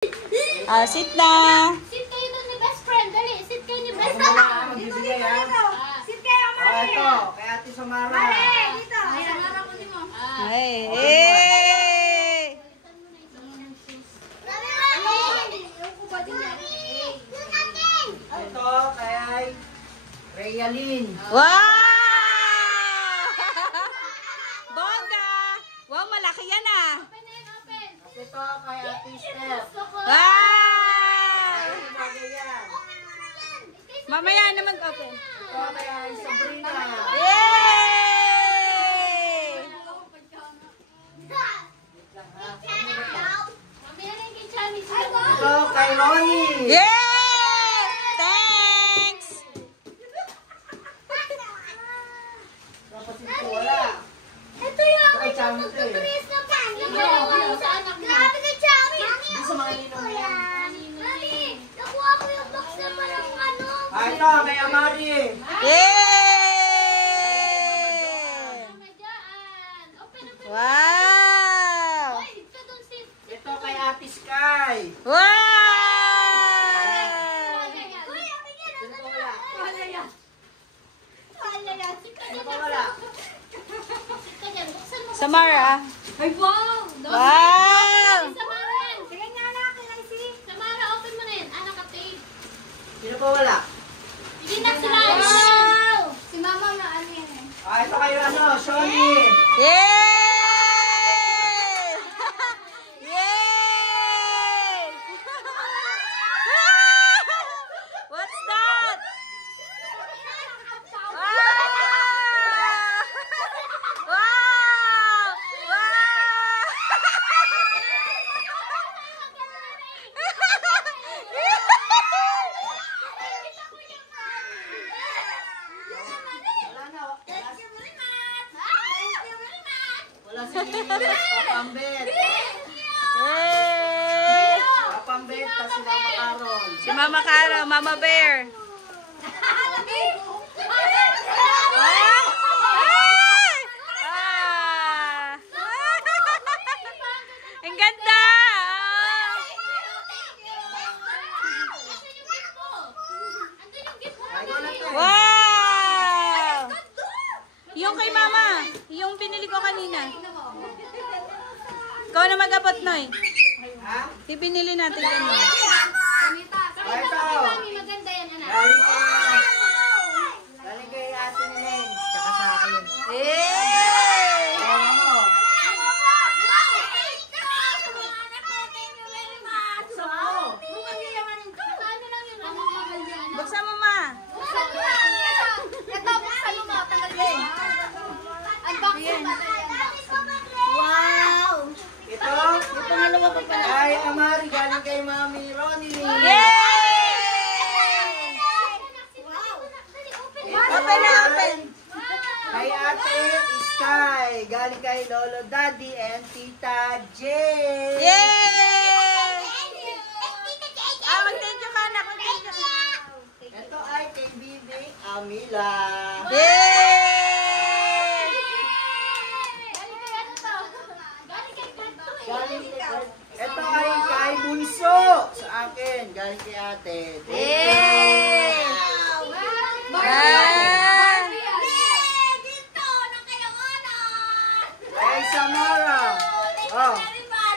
Sit na. Sit kayo doon ni best friend. Dali, sit kayo ni best Ako friend. muna, magbibigay ha. Sit kayo, Oh, ito, kay Ate Samara. dito. Ay, Samara ko mo. Ay, hey! Ito, kay Rayalyn. Wow! Bongga! Wow, malaki yan ah. Ito, kay Ate Steph. Wow! Bagay yan. Mamaya na mag-open. Ito, kay Sabrina. Yay! Ito, kay Ronnie. Yay! Thanks! Dapat ito, wala. Ito yung Kay Chami ito eh. sa anak mo. Hindi sa mga ninong yan. Mami, nakuha ko yung box na parang ano. Ah, ito, kay Amari. Yay! Madyaan. Open. Wow! Oy, ito doon si... Ito, kay Ate Sky. Wow! Uy, akin yan. Sino pa wala? Wala yan. Wala yan. Sino pa wala? Samara. Ay, wow! Wow! Samara yan. Sige nga na, Kiraisi. Samara, open mo na yan. Anak ka, tape. Sino pa wala? Sige na sila. Wow! Si mama na ano yan eh. Ah, ito kayo ano, Shoni. Yay! Yay! What's that? Wow! Wow! Wala na, wala si Papambet. Yay! Papambet, tapos si Mama Carol. Si Mama Caro, Mama Bear. Ah! Ah! Ang ganda! Wow! Yung kay Mama, yung binili ko kanina. Ikaw na mag-abot, Noy. Ha? Ibinili natin yan. Noy. Ah, ito. Maganda yan, anak. Galing kay Ate Neng, tsaka sa akin. Yay! Tawa mo. Buksan mo, Ma. Wow! Ito, ay Amari, galing kay Mami Ronnie. Yay! Open na, open. Kay Ate Sky, galing kay Lolo Daddy and Tita Jane. Yay! Ah, mag-thank you ka na. Mag-thank you ka. Ito ay kay Bibi Amila. Yay! Galing ito ay kay Bunso sa akin, galing kay Ate. Yay! Wow! Kay Samara. Oh,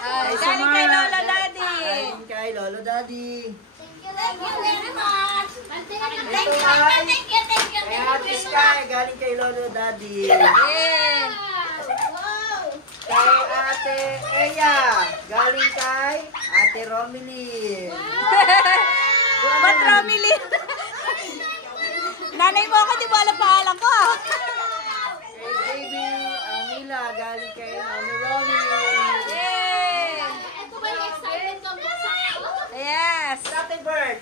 Ah, galing kay Lola Daddy. galing kay Lolo Daddy. Thank you very much. Kay Ate Sky, galing kay Lolo Daddy. Yay! Kay Ate Eya, galing kay Ate Romilly. Ba't Romilly? Nanay mo ako, di ba alam pangalan ko? Kay Baby Amila, galing kay Mami Romilly. Yay! Ito ba yung excited ka mo sa Yes! Tatay Bert,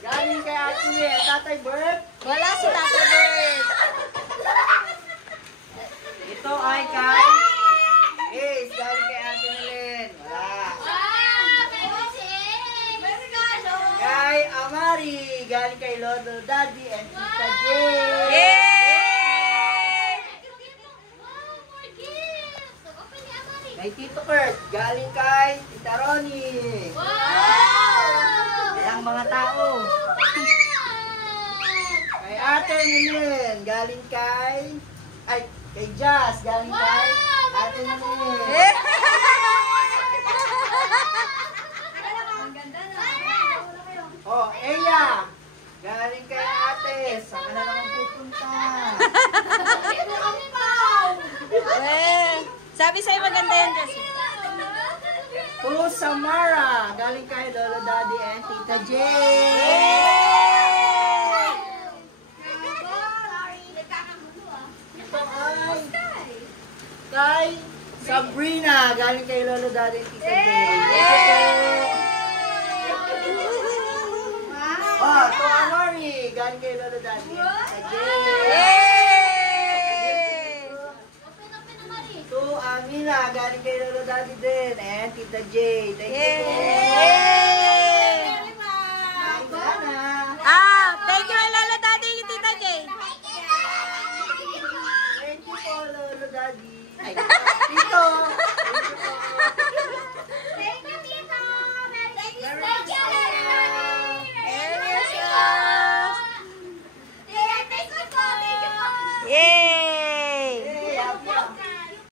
galing kay Ate Mie. Tatay Bert, Wala si Tata Bird. ito ay kay Ace, galing kay Ate Nelen. Wala. Kay Amari, galing kay Lolo Daddy and Tita Jane. Yay! Wow, more gifts! Open ni Amari. Kay Tito Kurt, galing kay Tita Ronnie. Wow! Ilang mga tao. Kay Ate Nilin, galing kay... Ay, kay Jazz, galing kay Ate Nilin. Eh. Ang ganda na. Oh, Eya, galing kay Ate. Saan ka na naman pupunta? Dito kami pa. Eh, sabi sa'yo maganda yan, Jess. To Samara, galing kay Lolo Daddy and Tita Jane. Yay! Ito ay kay Sabrina, galing kay Lolo Daddy and Tita Jane. Oh, to Amari, galing kay Lolo Daddy and Tita Jane. Yay! To Amina, galing kay Lolo Daddy din and Tita Jane. Thank you po. Yay! Sana. Thank you, Lolo Daddy, Tita Jane. Thank you po, Lolo Daddy. Ay,